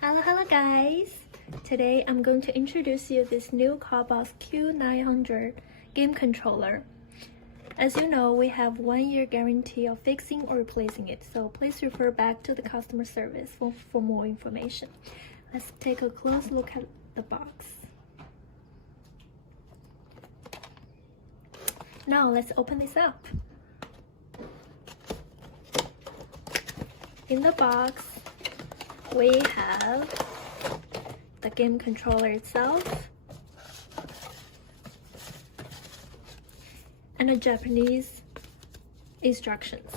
Hello guys! Today I'm going to introduce you this new cowbox Q900 game controller. As you know, we have 1 year guarantee of fixing or replacing it, so please refer back to the customer service for more information. Let's take a close look at the box. Now let's open this up. In the box, we have the game controller itself and the Japanese instructions.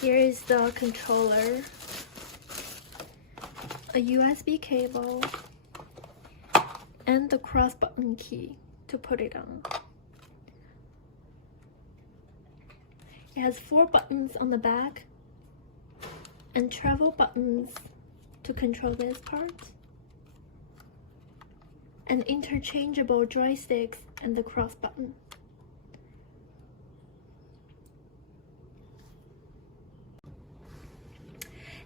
Here is the controller, a USB cable, and the cross button key to put it on. It has 4 buttons on the back and travel buttons to control this part, and interchangeable joysticks and the cross button.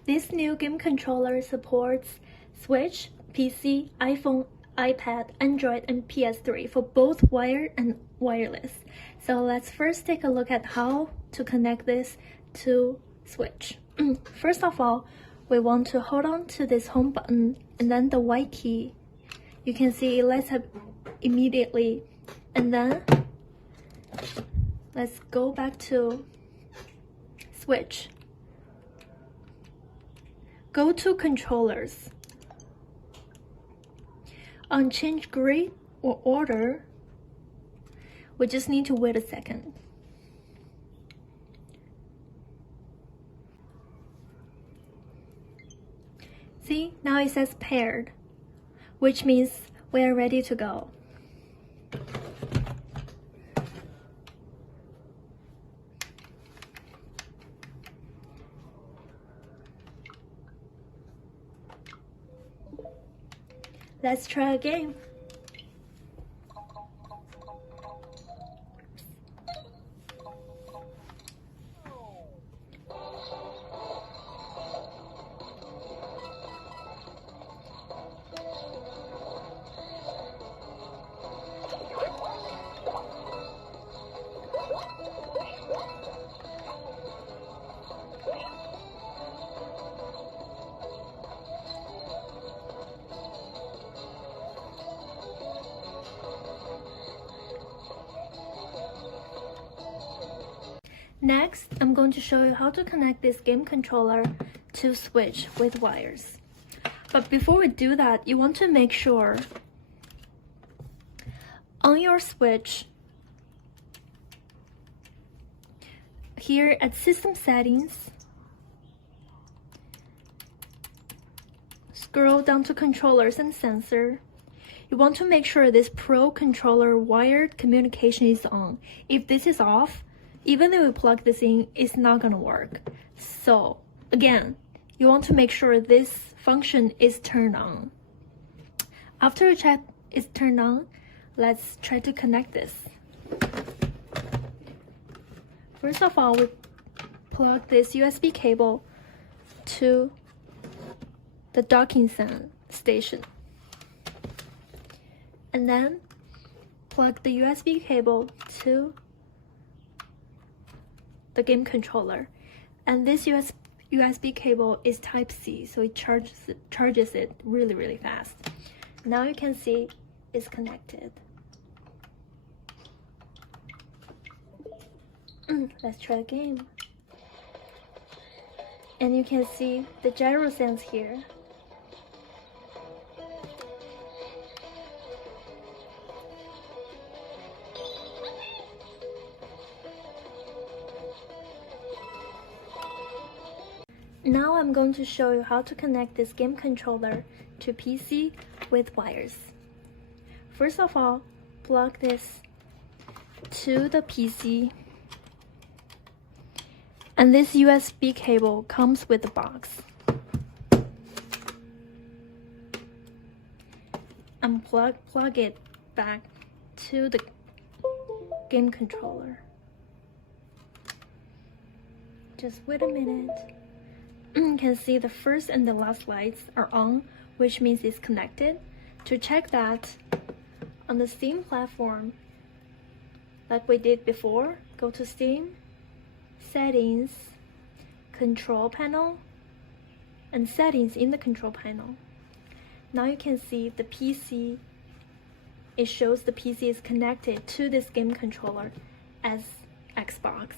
This new game controller supports Switch, PC, iPhone, iPad, Android, and PS3 for both wired and wireless. So let's first take a look at how to connect this to Switch. First of all, we want to hold on to this home button and then the white key. You can see it lights up immediately. And then let's go back to Switch. Go to controllers. On change grid or order, we just need to wait a second. See, now it says paired, which means we are ready to go. Let's try a game. Next, I'm going to show you how to connect this game controller to Switch with wires. But before we do that, you want to make sure on your Switch, here at System Settings, scroll down to Controllers and Sensor. You want to make sure this Pro Controller wired communication is on. If this is off, even if we plug this in, it's not gonna work. So again, you want to make sure this function is turned on. After you check it's turned on, let's try to connect this. First of all, we plug this USB cable to the docking station. And then plug the USB cable to the game controller, and this USB cable is Type-C, so it charges it really fast. Now you can see it's connected. Let's try again. And you can see the gyro sense here. Now I'm going to show you how to connect this game controller to PC with wires. First of all, plug this to the PC, and this USB cable comes with the box. And plug it back to the game controller. Just wait a minute. You can see the first and the last lights are on, which means it's connected. To check that, on the Steam platform, like we did before, go to Steam, Settings, Control Panel, and Settings in the Control Panel. Now you can see the PC. It shows the PC is connected to this game controller as Xbox.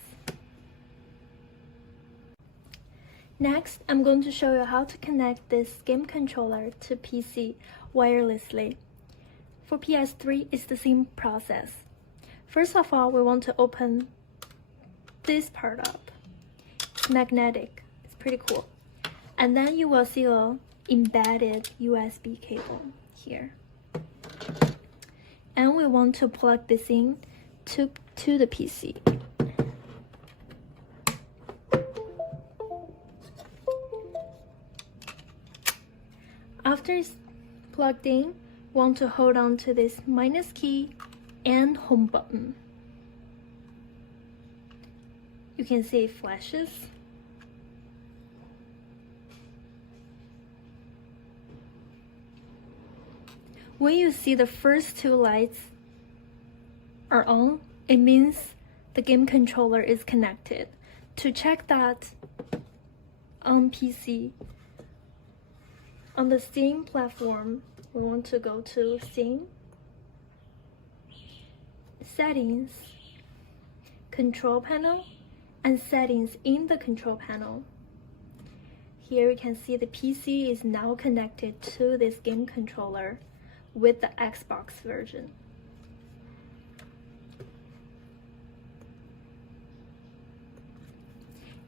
Next, I'm going to show you how to connect this game controller to PC wirelessly. For PS3, it's the same process. First of all, we want to open this part up. It's magnetic. It's pretty cool. And then you will see an embedded USB cable here. And we want to plug this in to the PC. After it's plugged in, want to hold on to this minus key and home button. You can see it flashes. When you see the first two lights are on, it means the game controller is connected. To check that on PC, on the Steam platform, we want to go to Steam, Settings, Control Panel, and Settings in the Control Panel. Here you can see the PC is now connected to this game controller with the Xbox version.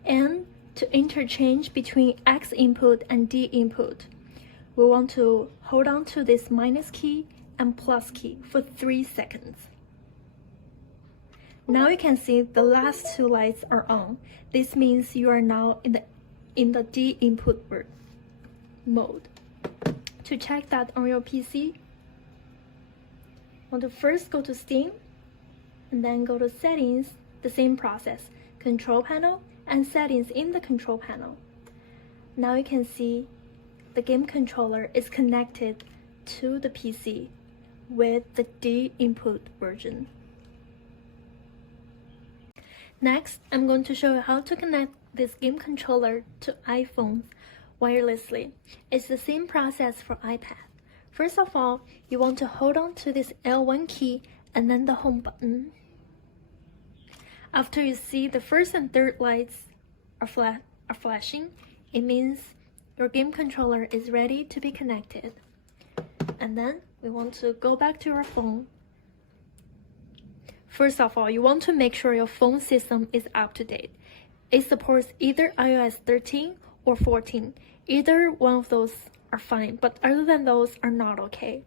And to interchange between X input and D input, we want to hold on to this minus key and plus key for 3 seconds. Now you can see the last two lights are on. This means you are now in the D input mode. To check that on your PC, want to first go to Steam and then go to Settings, the same process, Control Panel and Settings in the Control Panel. Now you can see the game controller is connected to the PC with the D input version. Next, I'm going to show you how to connect this game controller to iPhones wirelessly. It's the same process for iPad. First of all, you want to hold on to this L1 key and then the home button. After you see the first and third lights are flashing, it means your game controller is ready to be connected. And then we want to go back to your phone. First of all, you want to make sure your phone system is up to date. It supports either iOS 13 or 14. Either one of those are fine, but other than those are not okay.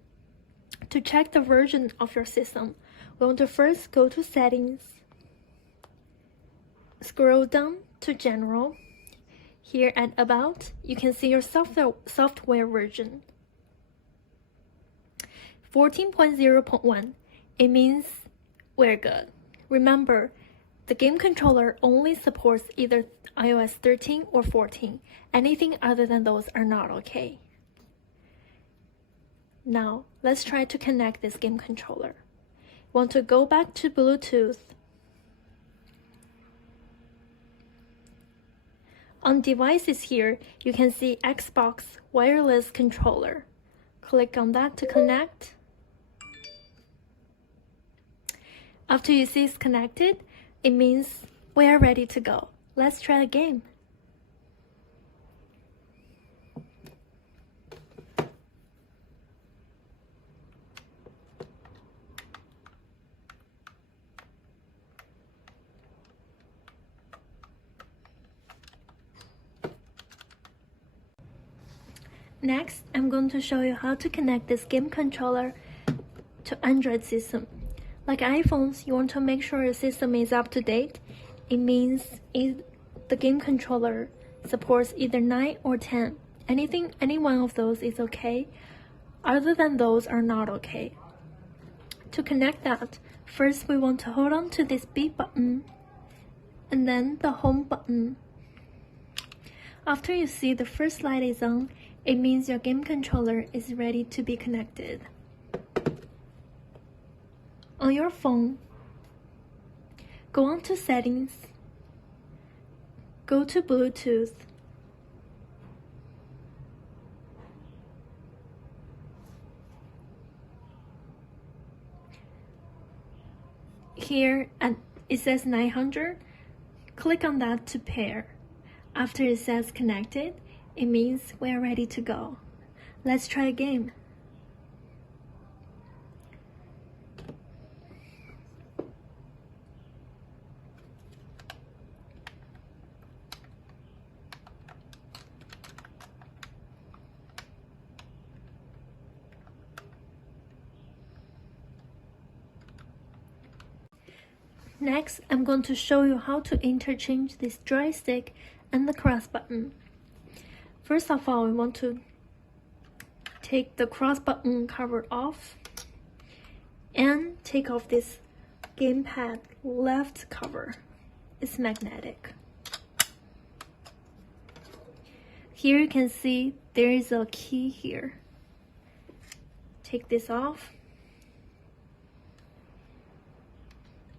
To check the version of your system, we want to first go to Settings, scroll down to General. Here at About, you can see your software version. 14.0.1. It means we're good. Remember, the game controller only supports either iOS 13 or 14. Anything other than those are not okay. Now, let's try to connect this game controller. Want to go back to Bluetooth. On devices here, you can see Xbox wireless controller. Click on that to connect. After you see it's connected, it means we are ready to go. Let's try a game. Next, I'm going to show you how to connect this game controller to Android system. Like iPhones, you want to make sure your system is up to date. It means the game controller supports either 9 or 10. Any one of those is okay. Other than those are not okay. To connect that, first we want to hold on to this B button and then the home button. After you see the first light is on, it means your game controller is ready to be connected. On your phone, go on to Settings, go to Bluetooth, here it says 900, click on that to pair. After it says connected, it means we are ready to go. Let's try a game. Next, I'm going to show you how to interchange this joystick and the cross button. First of all, we want to take the cross button cover off and take off this gamepad left cover. It's magnetic. Here you can see there is a key here. Take this off.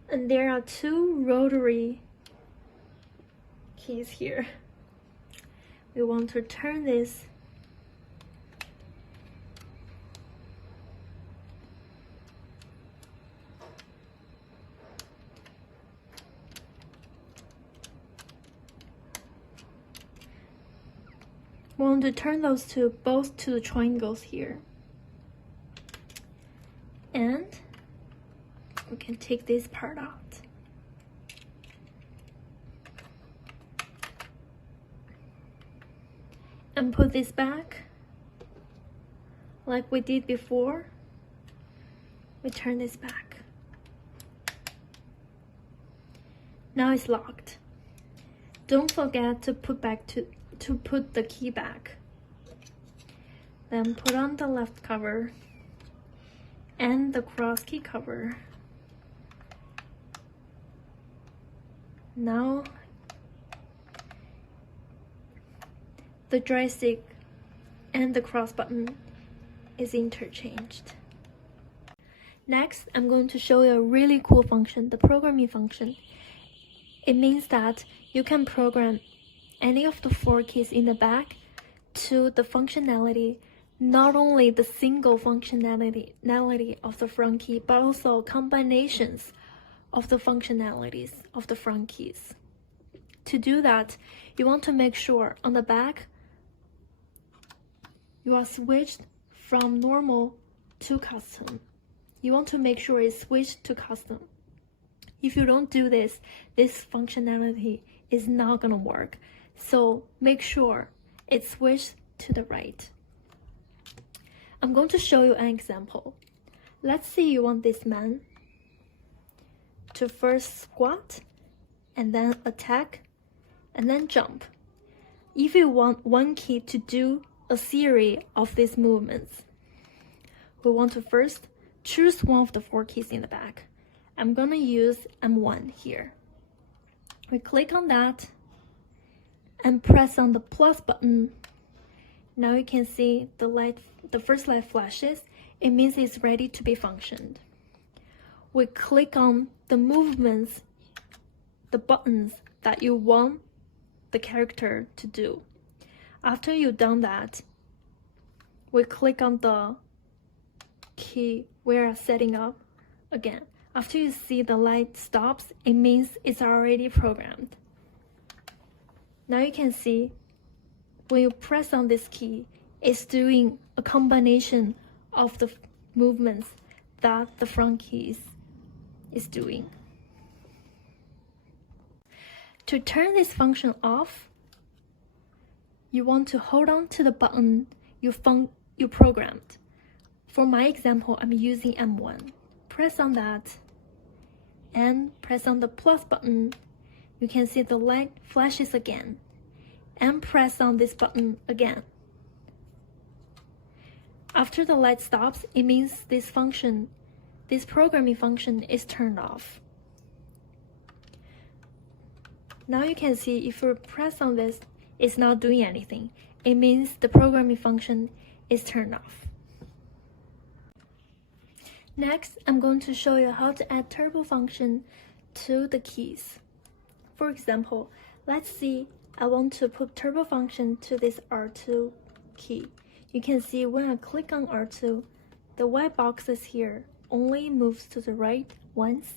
And there are two rotary keys here. We want to turn this those two both to the triangles here. And we can take this part out. And put this back like we did before. We turn this back. Now it's locked. Don't forget to put the key back. Then put on the left cover and the cross key cover. Now the joystick and the cross button is interchanged. Next, I'm going to show you a really cool function, the programming function. It means that you can program any of the 4 keys in the back to the functionality, not only the single functionality of the front key, but also combinations of the functionalities of the front keys. To do that, you want to make sure on the back you are switched from normal to custom. You want to make sure it's switched to custom. If you don't do this, this functionality is not gonna work. So make sure it's switched to the right. I'm going to show you an example. Let's say you want this man to first squat, and then attack, and then jump. If you want one key to do a series of these movements, we want to first choose one of the 4 keys in the back. I'm gonna use M1 here. We click on that and press on the plus button. Now you can see the first light flashes. It means it's ready to be functioned. We click on the movements, the buttons that you want the character to do. After you've done that, we click on the key we are setting up again. After you see the light stops, it means it's already programmed. Now you can see when you press on this key, it's doing a combination of the movements that the front keys is doing. To turn this function off, you want to hold on to the button you programmed. For my example, I'm using M1. Press on that and press on the plus button. You can see the light flashes again. And press on this button again. After the light stops, it means this programming function is turned off. Now you can see if you press on this, is not doing anything. It means the programming function is turned off. Next, I'm going to show you how to add turbo function to the keys. For example, let's see I want to put turbo function to this R2 key. You can see when I click on R2, the white boxes here only moves to the right once.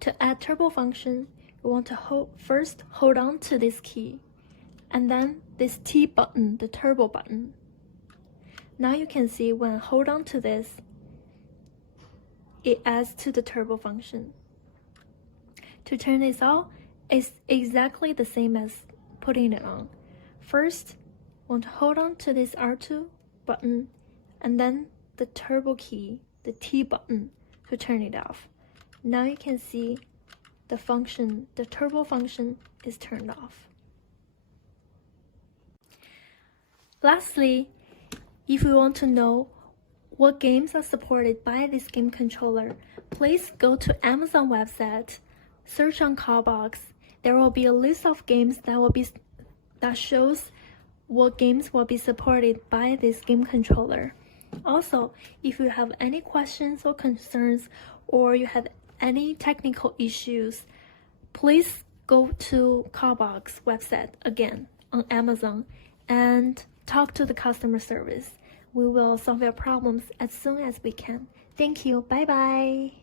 To add turbo function, you want to first hold on to this key, and then this T button, the turbo button. Now you can see when I hold on to this, it adds to the turbo function. To turn this off, it's exactly the same as putting it on. First, want to hold on to this R2 button, and then the turbo key, the T button, to turn it off. Now you can see the function, the turbo function is turned off. Lastly, if you want to know what games are supported by this game controller, please go to Amazon website, search on cowbox. There will be a list of games that shows what games will be supported by this game controller. Also, if you have any questions or concerns, or you have any technical issues, please go to cowbox website again on Amazon and talk to the customer service. We will solve your problems as soon as we can. Thank you. Bye bye.